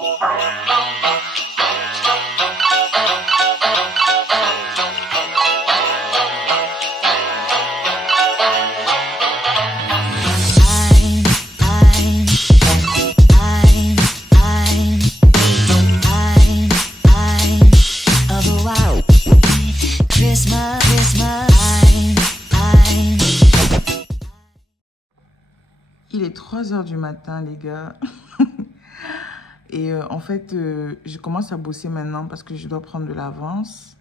Il est 3 h du matin, les gars. Et en fait, je commence à bosser maintenant parce que je dois prendre de l'avance.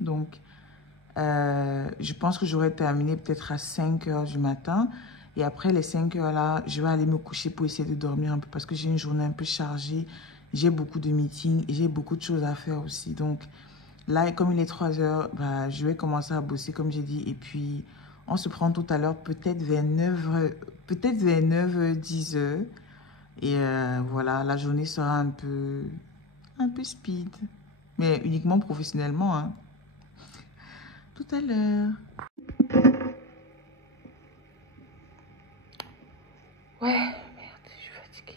Donc, je pense que j'aurai terminé peut-être à 5 h du matin. Et après les 5 h là, je vais aller me coucher pour essayer de dormir un peu parce que j'ai une journée un peu chargée. J'ai beaucoup de meetings et j'ai beaucoup de choses à faire aussi. Donc, là, comme il est 3 h, bah, je vais commencer à bosser comme j'ai dit. Et puis, on se prend tout à l'heure, peut-être vers 9 h, peut-être vers 9 h, 10 h. Et voilà, la journée sera un peu speed. Mais uniquement professionnellement, hein. Tout à l'heure. Ouais, merde, je suis fatiguée.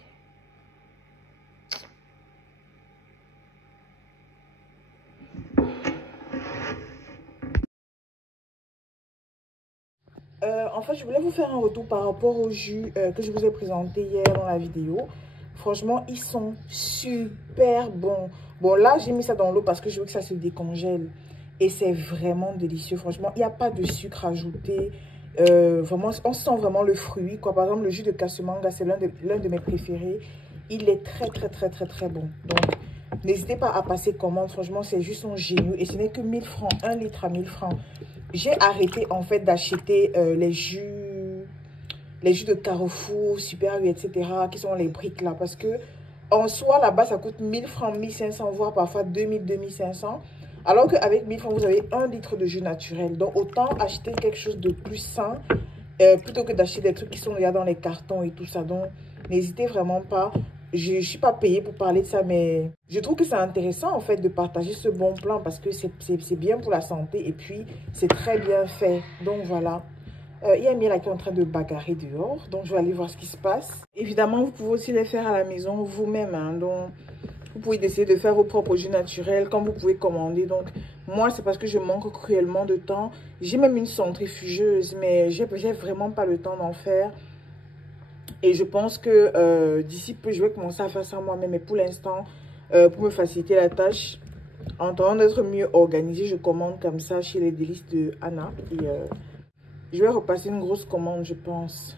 En fait, je voulais vous faire un retour par rapport au jus que je vous ai présenté hier dans la vidéo. Franchement, ils sont super bons. Bon, là, j'ai mis ça dans l'eau parce que je veux que ça se décongèle. Et c'est vraiment délicieux. Franchement, il n'y a pas de sucre ajouté. Vraiment, on sent vraiment le fruit, quoi. Par exemple, le jus de casse-manga, c'est l'un de mes préférés. Il est très bon. Donc, n'hésitez pas à passer commande. Franchement, c'est juste un génie. Et ce n'est que 1000 francs, 1 litre à 1000 francs. J'ai arrêté en fait d'acheter les jus de Carrefour, Super U, etc. qui sont les briques là. Parce que en soi, là-bas, ça coûte 1000 francs, 1500, voire parfois 2000, 2500. Alors qu'avec 1000 francs, vous avez 1 litre de jus naturel. Donc, autant acheter quelque chose de plus sain plutôt que d'acheter des trucs qui sont déjà dans les cartons et tout ça. Donc, n'hésitez vraiment pas. Je ne suis pas payée pour parler de ça, mais je trouve que c'est intéressant en fait de partager ce bon plan parce que c'est bien pour la santé et puis c'est très bien fait. Donc voilà. Il y a Miel qui est en train de bagarrer dehors, donc je vais aller voir ce qui se passe. Évidemment, vous pouvez aussi les faire à la maison vous-même. Hein, donc, vous pouvez essayer de faire vos propres jus naturels quand vous pouvez commander. Donc, moi, c'est parce que je manque cruellement de temps. J'ai même une centrifugeuse, mais j'ai vraiment pas le temps d'en faire. Et je pense que d'ici peu, je vais commencer à faire ça moi-même. Mais pour l'instant, pour me faciliter la tâche, en train d'être mieux organisée, je commande comme ça chez les délices de Anna. Et je vais repasser une grosse commande, je pense.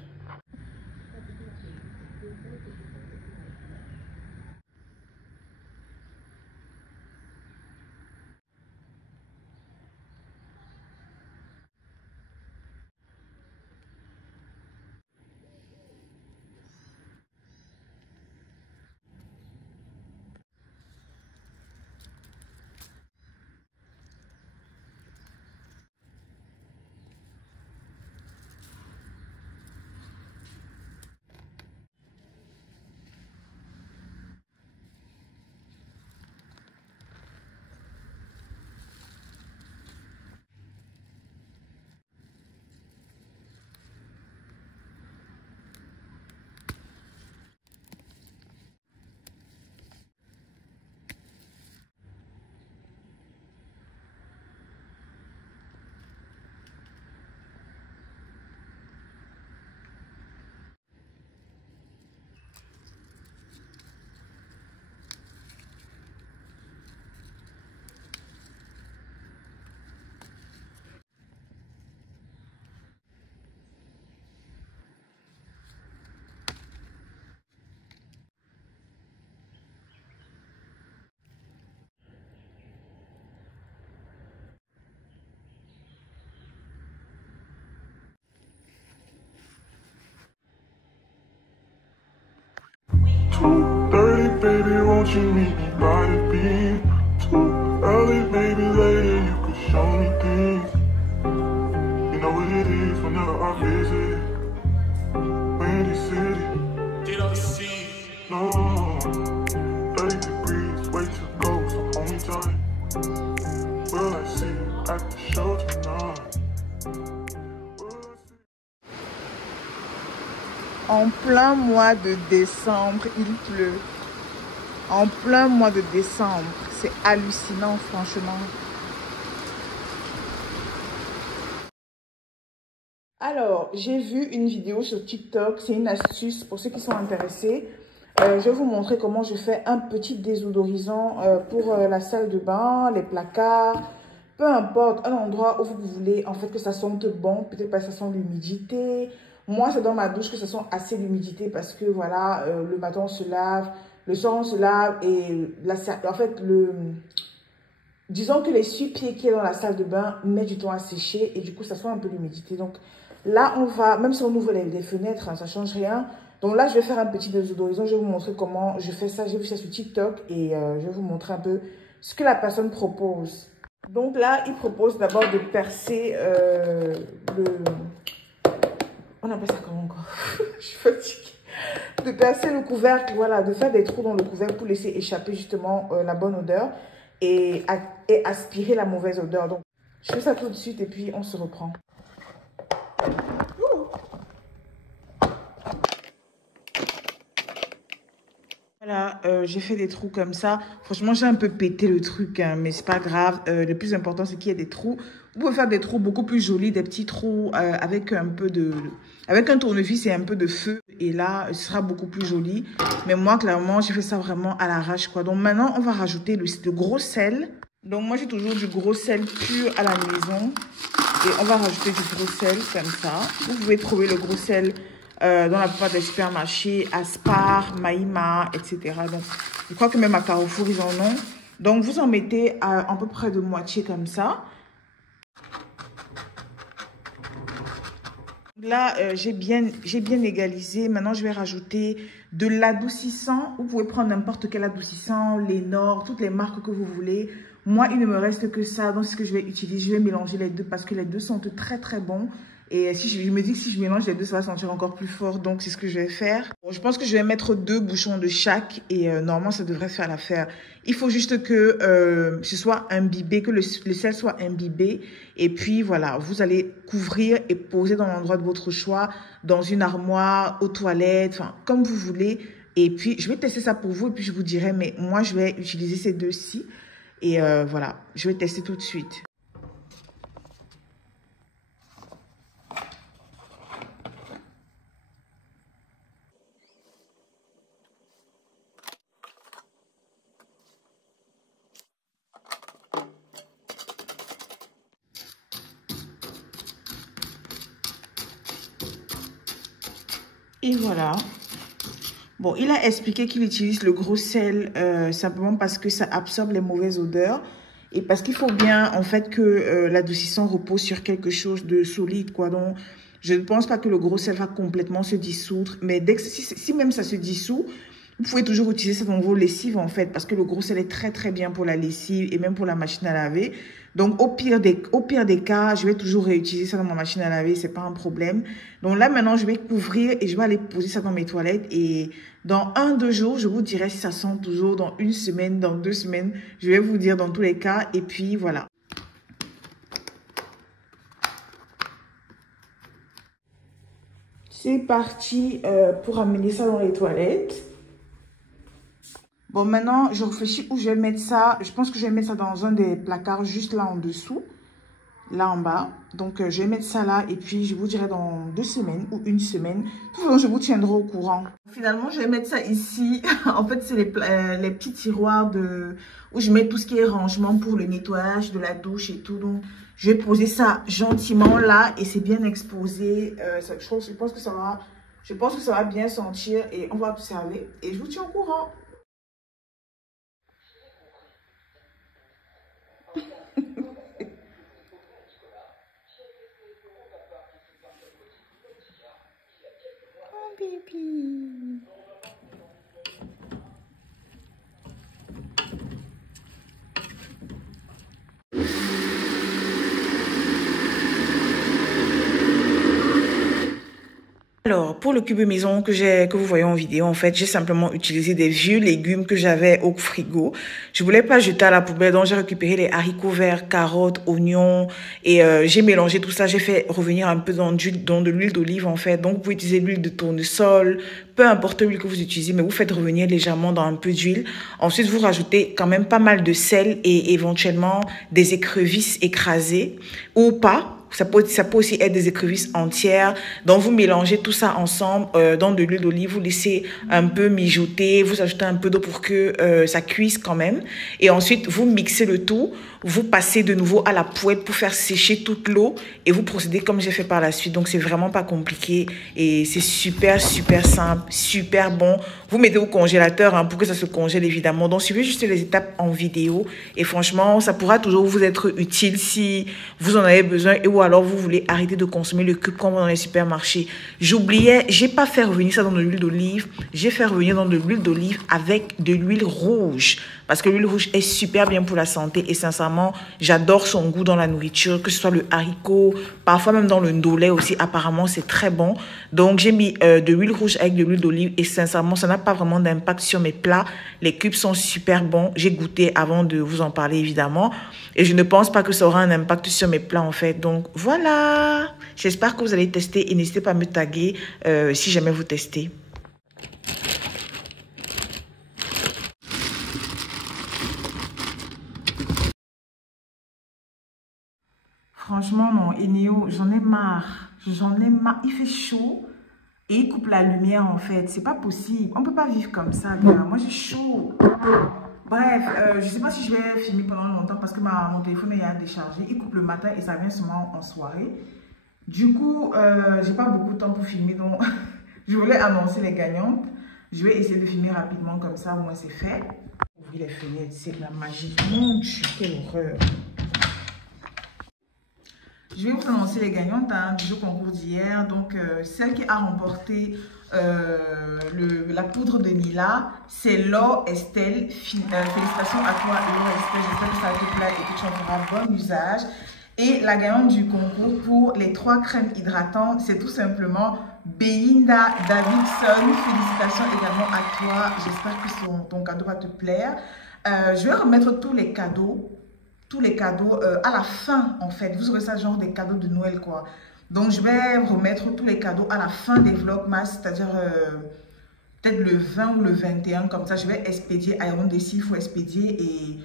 Baby, won't you meet me by the beam? Too early, baby, later you could show me things. You know what it is whenever I visit Windy City. Did I see? No, 30 degrees, way to go, so hold me tight. Will I see you at the show tonight? En plein mois de décembre, il pleut. En plein mois de décembre. C'est hallucinant, franchement. Alors, j'ai vu une vidéo sur TikTok. C'est une astuce pour ceux qui sont intéressés. Je vais vous montrer comment je fais un petit désodorisant pour la salle de bain, les placards. Peu importe, un endroit où vous voulez, en fait, que ça sente bon. Peut-être pas que ça sent l'humidité. Moi, c'est dans ma douche que ça sent assez l'humidité parce que, voilà, le matin, on se lave. Le soir, on se lave et en fait, disons que l'essuie-pied qui est dans la salle de bain met du temps à sécher et du coup, ça sent un peu l'humidité. Donc là, on va, même si on ouvre les fenêtres, hein, ça ne change rien. Donc là, je vais faire un petit désodorisant. Je vais vous montrer comment je fais ça. J'ai vu ça sur TikTok et je vais vous montrer un peu ce que la personne propose. Donc là, il propose d'abord de percer on appelle ça comment encore? Je suis fatiguée. De percer le couvercle, voilà, de faire des trous dans le couvercle pour laisser échapper justement la bonne odeur et aspirer la mauvaise odeur. Donc, je fais ça tout de suite et puis on se reprend. Voilà, j'ai fait des trous comme ça. Franchement, j'ai un peu pété le truc, hein, mais c'est pas grave. Le plus important, c'est qu'il y ait des trous. Vous pouvez faire des trous beaucoup plus jolis, des petits trous avec un peu avec un tournevis et un peu de feu. Et là, ce sera beaucoup plus joli. Mais moi, clairement, j'ai fait ça vraiment à l'arrache, quoi. Donc maintenant, on va rajouter le gros sel. Donc moi, j'ai toujours du gros sel pur à la maison. Et on va rajouter du gros sel comme ça. Vous pouvez trouver le gros sel dans la plupart des supermarchés, Aspar, Maïma, etc. Donc, je crois que même à Carrefour, ils en ont. Donc, vous en mettez à peu près de moitié comme ça. Là, j'ai bien égalisé. Maintenant, je vais rajouter de l'adoucissant. Vous pouvez prendre n'importe quel adoucissant, Lénore, toutes les marques que vous voulez. Moi, il ne me reste que ça. Donc, ce que je vais utiliser, je vais mélanger les deux parce que les deux sentent très, très bons. Et si je me dis que si je mélange les deux, ça va sentir encore plus fort. Donc, c'est ce que je vais faire. Bon, je pense que je vais mettre 2 bouchons de chaque. Et normalement, ça devrait faire l'affaire. Il faut juste que ce soit imbibé, que le sel soit imbibé. Et puis, voilà, vous allez couvrir et poser dans l'endroit de votre choix, dans une armoire, aux toilettes, enfin, comme vous voulez. Et puis, je vais tester ça pour vous. Et puis, je vous dirai, mais moi, je vais utiliser ces deux-ci. Et voilà, je vais tester tout de suite. Et voilà. Bon, il a expliqué qu'il utilise le gros sel simplement parce que ça absorbe les mauvaises odeurs. Et parce qu'il faut bien, en fait, que l'adoucissant repose sur quelque chose de solide, quoi. Donc, je ne pense pas que le gros sel va complètement se dissoudre. Mais dès que, si même ça se dissout, vous pouvez toujours utiliser ça dans vos lessives, en fait. Parce que le gros sel est très, très bien pour la lessive et même pour la machine à laver. Donc, au pire des cas, je vais toujours réutiliser ça dans ma machine à laver. C'est pas un problème. Donc là, maintenant, je vais couvrir et je vais aller poser ça dans mes toilettes. Et dans 1-2 jours, je vous dirai si ça sent toujours. Dans 1 semaine, dans 2 semaines, je vais vous dire dans tous les cas. Et puis, voilà. C'est parti pour amener ça dans les toilettes. Bon, maintenant, je réfléchis où je vais mettre ça. Je pense que je vais mettre ça dans un des placards juste là en dessous. Là en bas. Donc, je vais mettre ça là. Et puis, je vous dirai dans 2 semaines ou 1 semaine. De toute façon, je vous tiendrai au courant. Finalement, je vais mettre ça ici. En fait, c'est les petits tiroirs où je mets tout ce qui est rangement pour le nettoyage de la douche et tout. Donc, je vais poser ça gentiment là. Et c'est bien exposé. Je pense que ça va bien sentir. Et on va observer. Et je vous tiens au courant. Oh baby. Alors, pour le cube maison que vous voyez en vidéo, en fait, j'ai simplement utilisé des vieux légumes que j'avais au frigo. Je voulais pas jeter à la poubelle, donc j'ai récupéré les haricots verts, carottes, oignons et j'ai mélangé tout ça. J'ai fait revenir un peu dans de l'huile d'olive, en fait. Donc, vous pouvez utiliser l'huile de tournesol, peu importe l'huile que vous utilisez, mais vous faites revenir légèrement dans un peu d'huile. Ensuite, vous rajoutez quand même pas mal de sel et éventuellement des écrevisses écrasées ou pas. Ça peut aussi être des écrevisses entières. Donc, vous mélangez tout ça ensemble dans de l'huile d'olive. Vous laissez un peu mijoter. Vous ajoutez un peu d'eau pour que ça cuise quand même. Et ensuite, vous mixez le tout. Vous passez de nouveau à la poêle pour faire sécher toute l'eau. Et vous procédez comme j'ai fait par la suite. Donc, c'est vraiment pas compliqué. Et c'est super, super simple, super bon. Vous mettez au congélateur pour que ça se congèle évidemment. Donc, suivez juste les étapes en vidéo. Et franchement, ça pourra toujours vous être utile si vous en avez besoin. Ou alors vous voulez arrêter de consommer le cube comme dans les supermarchés. J'oubliais, j'ai pas fait revenir ça dans de l'huile d'olive. J'ai fait revenir dans de l'huile d'olive avec de l'huile rouge. Parce que l'huile rouge est super bien pour la santé. Et sincèrement, j'adore son goût dans la nourriture. Que ce soit le haricot, parfois même dans le ndolé aussi. Apparemment, c'est très bon. Donc, j'ai mis de l'huile rouge avec de l'huile d'olive. Et sincèrement, ça n'a pas vraiment d'impact sur mes plats. Les cubes sont super bons. J'ai goûté avant de vous en parler, évidemment. Et je ne pense pas que ça aura un impact sur mes plats, en fait. Donc, voilà. J'espère que vous allez tester. Et n'hésitez pas à me taguer si jamais vous testez. Franchement, non, Eneo, j'en ai marre. J'en ai marre. Il fait chaud et il coupe la lumière, en fait. C'est pas possible. On peut pas vivre comme ça, gars. Moi, j'ai chaud. Bref, je sais pas si je vais filmer pendant longtemps parce que mon téléphone est à décharger. Il coupe le matin et ça vient seulement en soirée. Du coup, j'ai pas beaucoup de temps pour filmer. Donc, je voulais annoncer les gagnantes. Je vais essayer de filmer rapidement comme ça. Au moins, c'est fait. Ouvrir les fenêtres, c'est de la magie. Mon Dieu, quelle horreur. Je vais vous annoncer les gagnantes du jeu concours d'hier. Donc, celle qui a remporté la poudre de Nila, c'est Laure Estelle. Félicitations à toi, Laure Estelle. J'espère que ça te plaît et que tu en feras bon usage. Et la gagnante du concours pour les 3 crèmes hydratantes, c'est tout simplement Belinda Davidson. Félicitations également à toi. J'espère que ton cadeau va te plaire. Je vais remettre tous les cadeaux à la fin, en fait. Vous aurez ça genre des cadeaux de Noël, quoi. Donc, je vais remettre tous les cadeaux à la fin des vlogmas, c'est-à-dire peut-être le 20 ou le 21, comme ça. Je vais expédier à Yaoundé s'il faut expédier et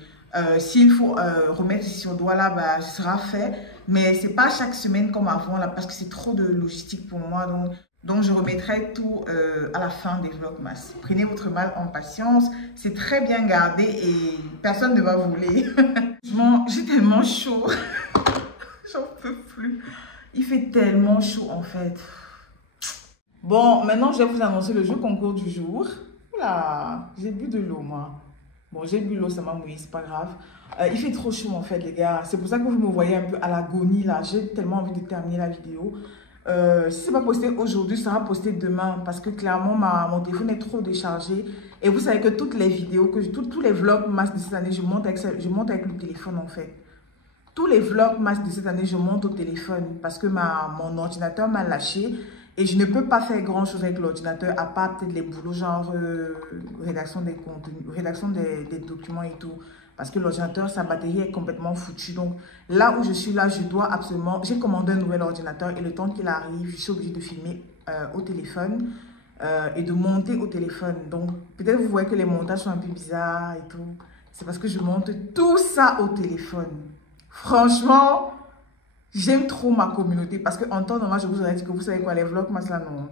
s'il faut remettre ici au doigt là, bah, ce sera fait. Mais c'est pas chaque semaine comme avant là, parce que c'est trop de logistique pour moi. Donc je remettrai tout à la fin des vlogmas. Prenez votre mal en patience. C'est très bien gardé et personne ne va voler. J'ai tellement chaud. J'en peux plus. Il fait tellement chaud en fait. Bon, maintenant je vais vous annoncer le jeu concours du jour. Oula, j'ai bu de l'eau moi. Bon, j'ai bu l'eau, ça m'a mouillé, c'est pas grave. Il fait trop chaud en fait les gars. C'est pour ça que vous me voyez un peu à l'agonie là. J'ai tellement envie de terminer la vidéo. Si ce n'est pas posté aujourd'hui, ça sera posté demain parce que clairement mon téléphone est trop déchargé. Et vous savez que toutes les vidéos, tous les vlogs mass de cette année, je monte avec le téléphone en fait. Tous les vlogs mass de cette année, je monte au téléphone parce que mon ordinateur m'a lâché et je ne peux pas faire grand chose avec l'ordinateur à part peut-être les boulots genre rédaction des contenus, rédaction des documents et tout. Parce que l'ordinateur, sa batterie est complètement foutue. Donc, là où je suis là, je dois absolument... J'ai commandé un nouvel ordinateur et le temps qu'il arrive, je suis obligée de filmer au téléphone et de monter au téléphone. Donc, peut-être vous voyez que les montages sont un peu bizarres et tout. C'est parce que je monte tout ça au téléphone. Franchement, j'aime trop ma communauté. Parce qu'en temps normal, je vous aurais dit que vous savez quoi, les vlogs, moi, là, non.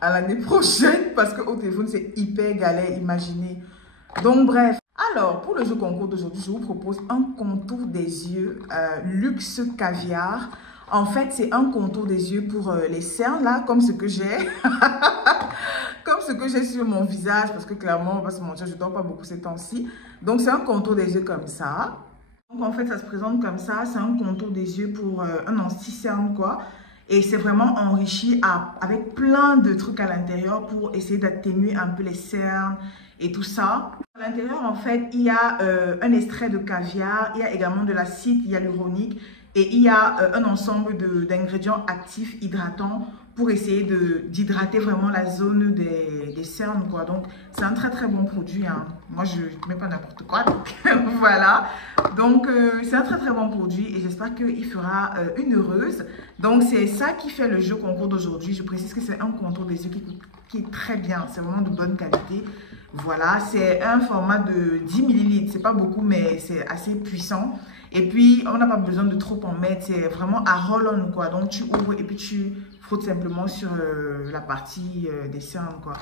À l'année prochaine, parce qu'au téléphone, c'est hyper galère, imaginez. Donc, bref. Alors, pour le jeu concours d'aujourd'hui, je vous propose un contour des yeux luxe caviar. En fait, c'est un contour des yeux pour les cernes, là, comme ce que j'ai. Comme ce que j'ai sur mon visage, parce que clairement, on va se mentir, je ne dors pas beaucoup ces temps-ci. Donc, c'est un contour des yeux comme ça. Donc, en fait, ça se présente comme ça. C'est un contour des yeux pour un anti-cerne, quoi. Et c'est vraiment enrichi avec plein de trucs à l'intérieur pour essayer d'atténuer un peu les cernes et tout ça. À l'intérieur, en fait, il y a un extrait de caviar, il y a également de l'acide hyaluronique et il y a un ensemble d'ingrédients actifs hydratants pour essayer d'hydrater vraiment la zone des cernes, quoi. Donc, c'est un très, très bon produit, hein. Moi, je ne mets pas n'importe quoi, donc voilà. Donc, c'est un très, très bon produit et j'espère qu'il fera une heureuse. Donc, c'est ça qui fait le jeu concours d'aujourd'hui. Je précise que c'est un contour des yeux qui est très bien. C'est vraiment de bonne qualité. Voilà, c'est un format de 10 ml. C'est pas beaucoup, mais c'est assez puissant. Et puis, on n'a pas besoin de trop en mettre. C'est vraiment à roll-on, quoi. Donc, tu ouvres et puis tu frottes simplement sur la partie des cernes, quoi.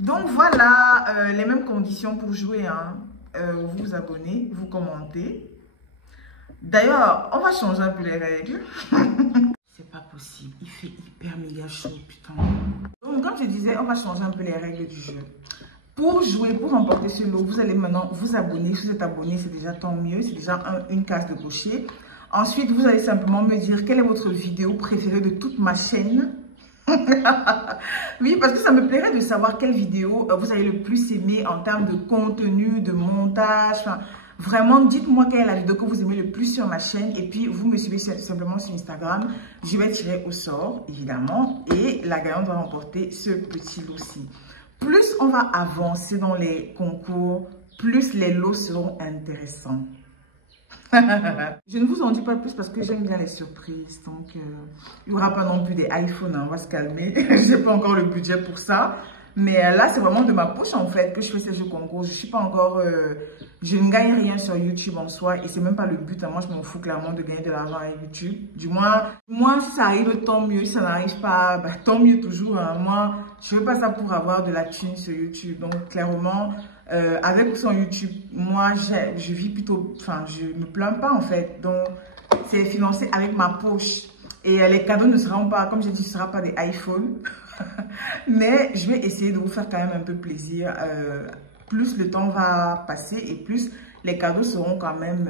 Donc, voilà, les mêmes conditions pour jouer, hein. Vous vous abonnez, vous commentez. D'ailleurs, on va changer un peu les règles. C'est pas possible. Il fait hyper méga chaud, putain. Donc, comme je disais, on va changer un peu les règles du jeu. Pour jouer, pour remporter ce lot, vous allez maintenant vous abonner. Si vous êtes abonné, c'est déjà tant mieux. C'est déjà une case de cocher. Ensuite, vous allez simplement me dire quelle est votre vidéo préférée de toute ma chaîne. Oui, parce que ça me plairait de savoir quelle vidéo vous allez le plus aimer en termes de contenu, de montage. Enfin, vraiment, dites-moi quelle est la vidéo que vous aimez le plus sur ma chaîne. Et puis, vous me suivez simplement sur Instagram. Je vais tirer au sort, évidemment. Et la gagnante va remporter ce petit lot-ci. Plus on va avancer dans les concours, plus les lots seront intéressants. Je ne vous en dis pas plus parce que j'aime bien les surprises. Donc, il n'y aura pas non plus des iPhones, hein, on va se calmer. Je n'ai pas encore le budget pour ça. Mais là, c'est vraiment de ma poche en fait que je fais ces jeux concours. Je suis pas encore... je ne gagne rien sur YouTube en soi et c'est même pas le but. Hein. Moi, je m'en fous clairement de gagner de l'argent avec YouTube. Du moins, si ça arrive, tant mieux. Si ça n'arrive pas, bah, tant mieux toujours. Hein. Moi, je veux pas ça pour avoir de la thune sur YouTube. Donc, clairement, avec ou sans YouTube, moi, je vis plutôt... Enfin, je me plains pas en fait. Donc, c'est financé avec ma poche. Et les cadeaux ne seront pas, comme j'ai dit, ce ne sera pas des iPhones. Mais je vais essayer de vous faire quand même un peu plaisir. Plus le temps va passer et plus les cadeaux seront quand même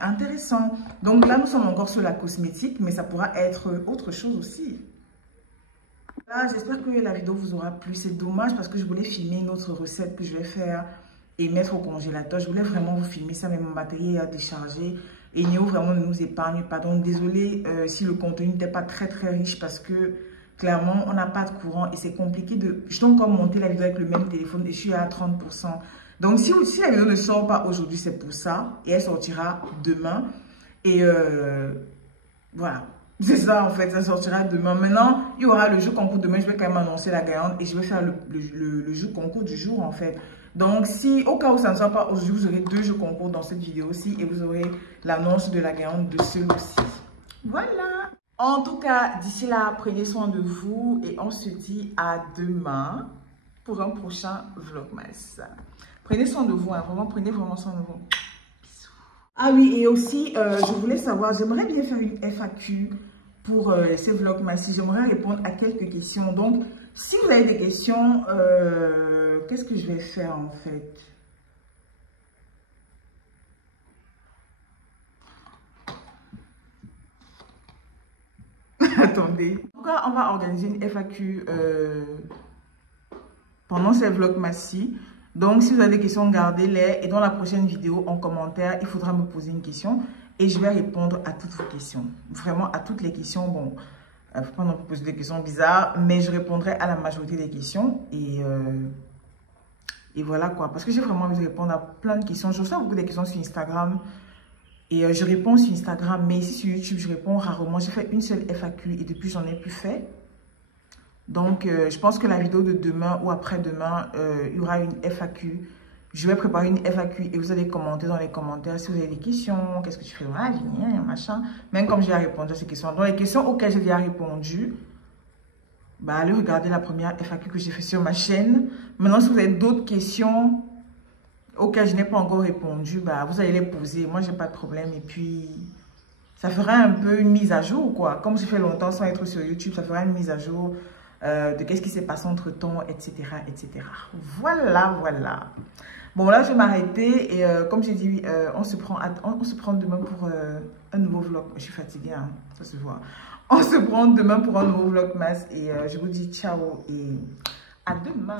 intéressants. Donc là, nous sommes encore sur la cosmétique, mais ça pourra être autre chose aussi. Là, j'espère que la vidéo vous aura plu. C'est dommage parce que je voulais filmer une autre recette que je vais faire et mettre au congélateur. Je voulais vraiment vous filmer ça, mais mon batterie a déchargé. Et Néo vraiment ne nous épargne pas. Donc désolé si le contenu n'était pas très riche parce que clairement on n'a pas de courant et c'est compliqué de... Je dois encore monter la vidéo avec le même téléphone et je suis à 30%. Donc si la vidéo ne sort pas aujourd'hui, c'est pour ça. Et elle sortira demain. Et voilà. C'est ça en fait, ça sortira demain. Maintenant, il y aura le jeu concours demain. Je vais quand même annoncer la gagnante et je vais faire le jeu concours du jour en fait. Donc, si au cas où ça ne sort pas aujourd'hui, vous aurez 2 jeux concours dans cette vidéo-ci et vous aurez l'annonce de la gagnante de celui-ci. Voilà. En tout cas, d'ici là, prenez soin de vous et on se dit à demain pour un prochain Vlogmas. Prenez soin de vous, hein, vraiment, prenez vraiment soin de vous. Bisous. Ah oui, et aussi, je voulais savoir, j'aimerais bien faire une FAQ pour ces Vlogmas. J'aimerais répondre à quelques questions. Donc, si vous avez des questions, qu'est-ce que je vais faire en fait? Attendez. En tout cas, on va organiser une FAQ pendant ces Vlogmas-ci. Donc, si vous avez des questions, gardez-les. Et dans la prochaine vidéo, en commentaire, il faudra me poser une question. Et je vais répondre à toutes vos questions. Vraiment, à toutes les questions. Bon, il ne faut pas non plus poser des questions bizarres. Mais je répondrai à la majorité des questions. Et voilà quoi. Parce que j'ai vraiment envie de répondre à plein de questions. Je reçois beaucoup de questions sur Instagram. Et je réponds sur Instagram. Mais ici sur YouTube, je réponds rarement. J'ai fait une seule FAQ. Et depuis, j'en ai plus fait. Donc, je pense que la vidéo de demain ou après-demain, il y aura une FAQ. Je vais préparer une FAQ et vous allez commenter dans les commentaires si vous avez des questions. Qu'est-ce que tu fais dans la vie, machin. Même comme j'ai répondu à ces questions. Dans les questions auxquelles j'ai déjà répondu, bah, allez regarder la première FAQ que j'ai fait sur ma chaîne. Maintenant, si vous avez d'autres questions auxquelles je n'ai pas encore répondu, bah, vous allez les poser. Moi, j'ai pas de problème. Et puis, ça fera un peu une mise à jour, quoi. Comme j'ai fait longtemps sans être sur YouTube, ça fera une mise à jour de qu'est-ce qui s'est passé entre-temps, etc., etc. Voilà, voilà. Bon, là, je vais m'arrêter et comme j'ai dit, on se prend demain pour un nouveau vlog. Je suis fatiguée, hein, ça se voit. On se prend demain pour un nouveau vlogmas et je vous dis ciao et à demain.